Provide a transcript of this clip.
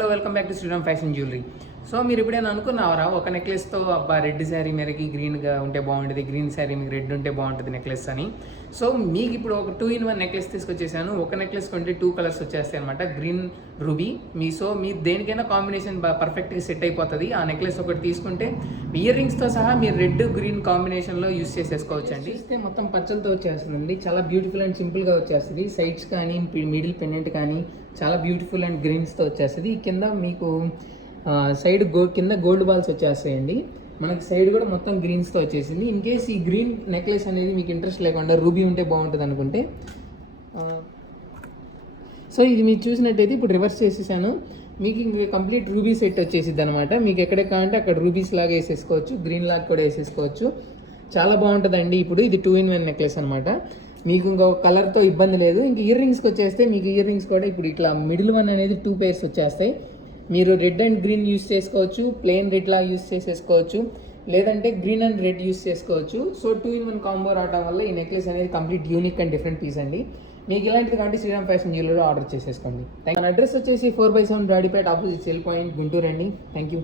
Hello welcome back to Sriram fashion jewellery. So మీరు ఎప్పుడైనా అనుకున్నారా ఒక నెక్లెస్తో అబ్బా రెడ్ శారీ మీదకి గ్రీన్గా ఉంటే బాగుంటుంది, గ్రీన్ శారీ మీకు రెడ్ ఉంటే బాగుంటుంది నెక్లెస్ అని. సో మీకు ఇప్పుడు ఒక 2-in-1 నెక్లెస్ తీసుకొచ్చేసాను. ఒక నెక్లెస్ కొంటే 2 కలర్స్ వచ్చేస్తాయి అనమాట, గ్రీన్ రూబీ. సో మీరు దేనికైనా కాంబినేషన్ పర్ఫెక్ట్గా సెట్ అయిపోతుంది. ఆ నెక్లెస్ ఒకటి తీసుకుంటే ఇయర్ రింగ్స్తో సహా మీరు రెడ్ గ్రీన్ కాంబినేషన్లో యూస్ చేసేసుకోవచ్చు అండి. చూస్తే మొత్తం పచ్చలతో వచ్చేస్తుందండి, చాలా బ్యూటిఫుల్ అండ్ సింపుల్గా వచ్చేస్తుంది. సైడ్స్ కానీ మిడిల్ పెండెంట్ కానీ చాలా బ్యూటిఫుల్ అండ్ గ్రీన్స్తో వచ్చేస్తుంది. కింద మీకు సైడ్ కింద గోల్డ్ బాల్స్ వచ్చేస్తాయండి. మనకి సైడ్ కూడా మొత్తం గ్రీన్స్తో వచ్చేసింది. ఇన్ కేస్ ఈ గ్రీన్ నెక్లెస్ అనేది మీకు ఇంట్రెస్ట్ లేకుండా రూబీ ఉంటే బాగుంటుంది అనుకుంటే, సో ఇది మీరు చూసినట్టయితే ఇప్పుడు రివర్స్ చేసేసాను. మీకు ఇంక కంప్లీట్ రూబీ సెట్ వచ్చేసిద్ది అనమాట. మీకు ఎక్కడ కావాలంటే అక్కడ రూబీస్ లాగా వేసేసుకోవచ్చు, గ్రీన్ లాగా కూడా వేసేసుకోవచ్చు. చాలా బాగుంటుందండి. ఇప్పుడు ఇది 2-in-1 నెక్లెస్ అనమాట. మీకు ఇంకొక కలర్తో ఇబ్బంది లేదు. ఇంక ఇయర్ రింగ్స్కి వచ్చేస్తే మీకు ఇయర్ రింగ్స్ కూడా ఇప్పుడు ఇట్లా మిడిల్ వన్ అనేది 2 pairs వచ్చేస్తాయి. మీరు రెడ్ అండ్ గ్రీన్ యూస్ చేసుకోవచ్చు, ప్లెయిన్ రెడ్ లా యూస్ చేసేసుకోవచ్చు, లేదంటే గ్రీన్ అండ్ రెడ్ యూస్ చేసుకోవచ్చు. సో 2-in-1 కాంబో రావడం వల్ల ఈ నెక్లెస్ అనేది complete unique and different piece అండి. మీకు ఇలాంటిది కాబట్టి శ్రీరామ్ ఫ్యాషన్ జ్యువెలరీలో ఆర్డర్ చేసేసుకోండి. మన అడ్రస్ వచ్చేసి 4/7 Brodipet opposite cell point Guntur అండి. Thank you.